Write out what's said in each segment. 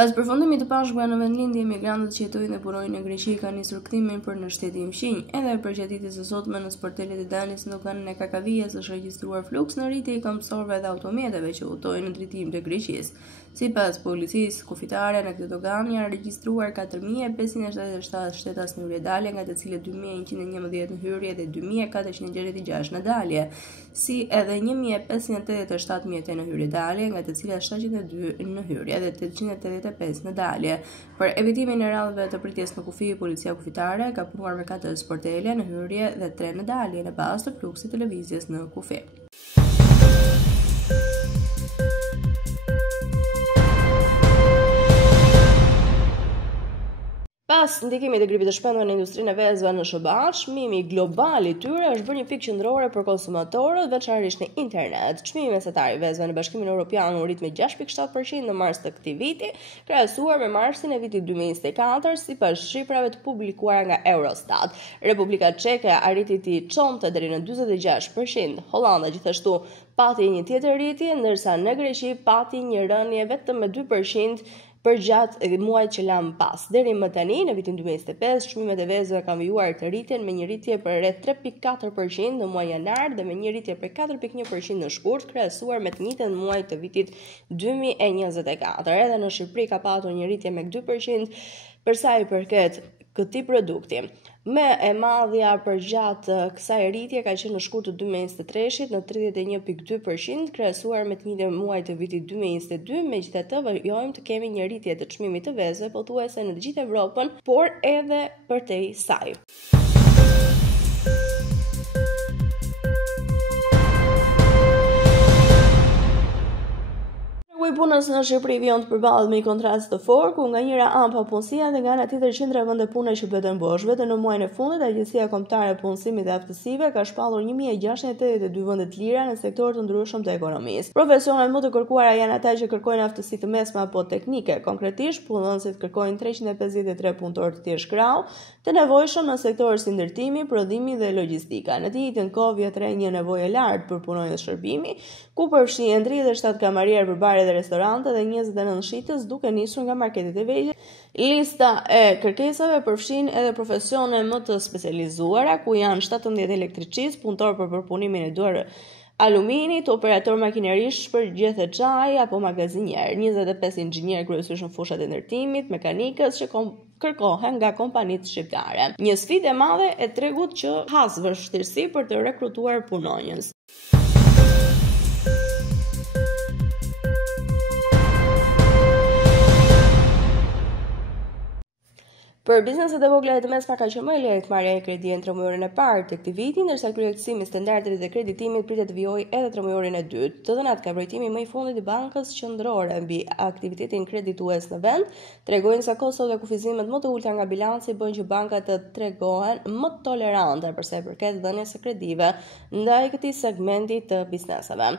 Pas përfundimit të pashkuja në vendlindje, emigrantët që jetojnë dhe punojnë në Greqi kanë nisur kthimin për në shtetin fqinj. Edhe përgjatitjes së sotme në sportelet e Danis në doganën e Kakavijas është regjistruar fluks në rritje i këmbësorëve dhe automjeteve që udhtojnë në drejtim të Greqisë. Sipas policisë kufitare, në këtë dogan janë regjistruar 4.577 shtetas në hyrje dalje, nga të cilët 2.111 në hyrje dhe 2.466 në dalje, si edhe 1.587 mjete në hyrje dalje, nga të cilat 702 në hyrje dhe 885 në dalje. Për evitimin e radhëve të pritjes në kufi, policia kufitare ka punuar me 4 sportele në hyrje dhe 3 në dalje në bazë të fluksit të lëvizjes në kufi. Pas ndikimit të gripit të shpendur në industrinë e vezëve në SBA, çmimi global i tyre është bërë një pikë qendrore për konsumatorët, veçanërisht në internet. Çmimi mesatar i vezëve në Bashkimin Evropian u rrit me 6.7% në mars të këtij viti, krahasuar me marsin e vitit 2024, sipas shifrave të publikuara nga Eurostat. Republika Çeke arriti të çonte deri në 46%. Hollanda gjithashtu pati një tjetër rritje, ndërsa në Greqi pati një rënje vetëm me 2% për gjatë muajt që lam pas. Deri më tani, në vitin 2025, çmimet e vezëve kanë vijuar të rritjen me një rritje për rreth 3.4% në muaj janar dhe me një rritje për 4.1% në shkurt, krahasuar me të njëjtën muaj të vitit 2024. Edhe në Shqipëri ka patur një rritje me 2% për sa i përket këtij produkti. Me e madhja për gjatë kësaj rritje ka qenë në shkurt të 2023 në 31.2%, krahasuar me të njëjtën muaj të vitit 2022. Megjithatë, vajojmë të kemi një rritje të çmimit të vezëve pothuajse në të gjithë Evropën, por edhe përtej saj. Punës në Shqipëri vjen të përballet me një kontrast të fortë, ku nga njëra anë papunësia dhe nga ana tjetër qendra vende pune që bëhen bosh. Vetëm në muajin e fundit, Agjencia Kombëtare e Punësimit dhe Aftësive ka shpallur 1.682 vende të lira në sektorë të ndryshëm të ekonomisë. Profesionet më të kërkuara janë ata që kërkojnë aftësi të mesme apo teknike. Konkretisht, punëdhënësit kërkojnë 353 punëtorë të thjeshtë krau, të nevojshëm në sektorë si ndërtimi, prodhimi dhe logjistika. Në të njëjtën kohë vjet re një nevojë e lartë për punonjës shërbimi, ku përfshihen 37 kamarier për bare dhe restorante dhe 29 shitës, duke nisur nga marketet e vegjël. Lista e kërkesave përfshin edhe profesione më të specializuara, ku janë 17 elektricist, punëtor për përpunimin e dorë aluminit, operator makinerish për gjethe çaj apo magazinier, 25 inxhinier kryesisht në fushat e ndërtimit, mekanikës që kërkohen nga kompanitë shqiptare. Një sfidë e madhe e tregut që has vështirësi për të rekrutuar punonjës. Për bizneset e vogla dhe të mesme ka qenë më e lehtë marrja e kredi në tremujorin e parë të këtij viti, ndërsa kryektësimi i standardeve të kreditimit pritet të vijojë edhe tremujorin e dytë. Të dhënat nga vërtetimi më i fundit i Bankës Qendrore mbi aktivitetin kreditues në vend tregojnë se kostot dhe kufizimet më të ulta nga bilanci bëjnë që bankat të tregohen më tolerante për sa i përket dhënies së kredive ndaj këtij segmenti të bizneseve.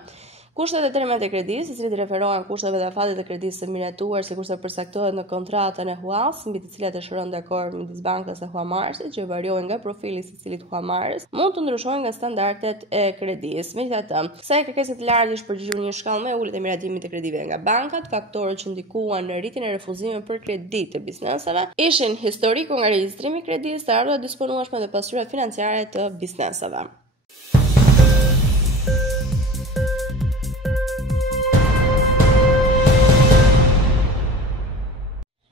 Kushtet e termit të kredisë, i cili referohen kushteve dhe afatet e kredisë së miratuar, sikurse përcaktohet në kontratën e HUAS, mbi të cilat është rënë dakord midis bankës dhe huamarrësit, që variojnë nga profili i secilit huamarrës, mund të ndryshojnë nga standardet e kredisë. Megjithatë, sa i kërkesat të lartë është përgjigjur një shkallë më e ulët e miratimit të kredive nga bankat, faktorët që ndikuan në rritjen e refuzimeve për kredi të bizneseve ishin historiku nga regjistrimi i kredisë, të ardhurat disponueshme dhe pasyrat financiare të bizneseve.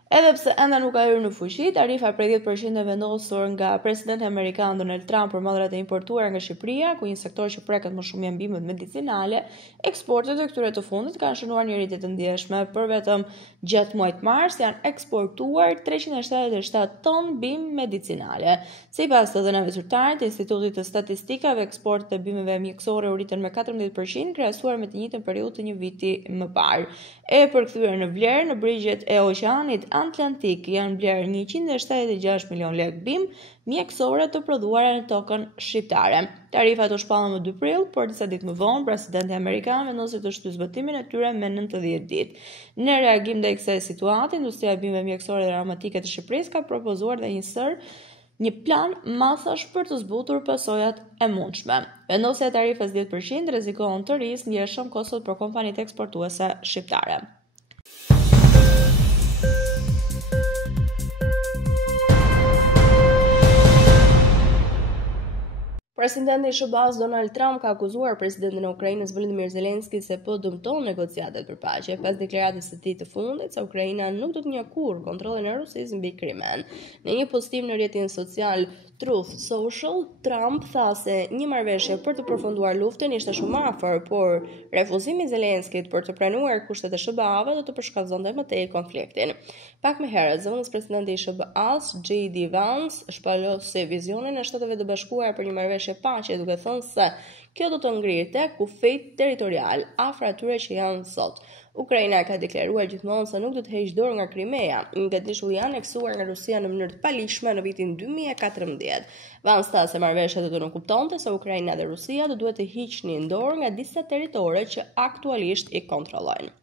Edhe pse enda nuk ka hyrë në fuqi, tarifa prej 10% e vendosur nga presidenti amerikan Donald Trump për madhrat e importuara nga Shqipëria, ku një sektor që preket më shumë janë bimët medicinale, eksportet e këtyre të fundit kanë shënuar një rritje të ndjeshme. Për vetëm gjatë muajit mars janë eksportuar 377 ton bimë medicinale. Sipas të dhënave zyrtare të Institutit të Statistikave, eksportet e bimëve mjekësore u rritën me 14%, krahasuar me të njëjtën periudhë të një viti më parë. E përkthyer në vlerë, në brigjet e Oqeanit Atlantik janë blerë 176 milion lek bimë mjekësore të prodhuara në tokën shqiptare. Tarifat u shpallën më 2 prill, por disa ditë më vonë, presidenti amerikan vendosi të shtysë zbatimin e tyre me 90 ditë. Në reagim ndaj kësaj situate, industria e bimëve mjekësore dhe aromatike të Shqipërisë ka propozuar dhe një plan masash për të zbutur pasojat e mundshme. Vendosja e tarifës 10% rrezikon të rrisë ndjeshëm kostot për kompanitë eksportuese shqiptare. Presidenti i SBA-s Donald Trump ka akuzuar presidentin e Ukrainës Volodymyr Zelensky se po dëmton negociatat për paqe pas deklaratës së tij të fundit se Ukraina nuk do të njeh kurrë kontrollin e Rusisë mbi Krimen. Në një postim në rrjetin social Truth Social, Trump tha se një marrëveshje për të përfunduar luftën ishte shumë afër, por refuzimi i Zelenskit për të pranuar kushtet e SBA-ve do të përshkallëzonte më tej konfliktin. Pak më herët, zëvendës presidenti i SBA-s J.D. Vance shpalosi vizionin e Shtateve të Bashkuara për një marrëveshje paqe, duke thënë se kjo do të ngrirte kufit territorial afër atyre që janë sot. Ukraina ka deklaruar gjithmonë se nuk do të heqë dorë nga Krimea, një gatishull i aneksuar nga Rusia në mënyrë të palishme në vitin 2014. Vance tha se marrëveshja do të nënkuptonte se Ukraina dhe Rusia do duhet të hiqnin dorë nga disa territore që aktualisht i kontrollojnë.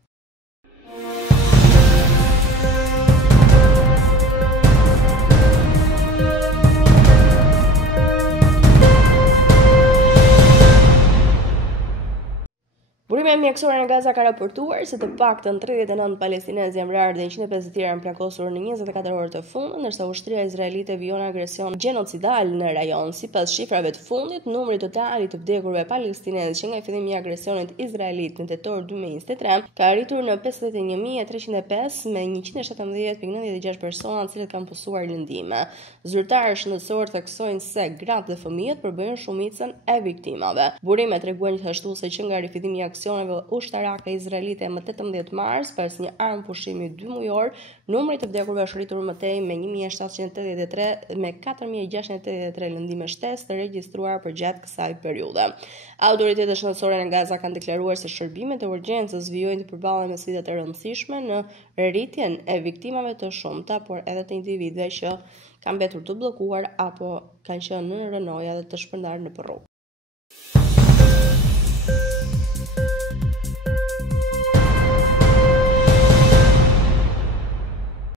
Burime mjekësore në Gaza ka raportuar se të paktën 39 palestinezë janë vrarë dhe 150 tjerë janë plagosur në 24 orë të fundit, ndërsa ushtria izraelite vijon agresion gjenocidal në rajon. Sipas shifrave të fundit, numri total i të vdekurve palestinezë që nga fillimi i agresionit izraelit në tetor 2023 ka arritur në 51.305 me 117.96 persona të cilët kanë posuar lëndime. Zyrtarë shëndetësor theksojnë se gratë dhe fëmijët përbëjnë shumicën e viktimave. Burimet tregojnë gjithashtu se që nga rifidhimi i aksioneve ushtarake izraelite më 18 mars pas një armë pushimi 2 mujor, numri të vdekurve është rritur më tej me 1.783 me 4.683 lëndime shtesë të regjistruar përgjatë kësaj periudhe. Autoritetet shëndetësore në Gaza kanë deklaruar se shërbimet e urgjencës vijojnë të përballen me sfida të rëndësishme në rritjen e viktimave të shumta, por edhe të individëve që kanë mbetur të bllokuar apo kanë qenë në rënoja dhe të shpërndarë në rrugë.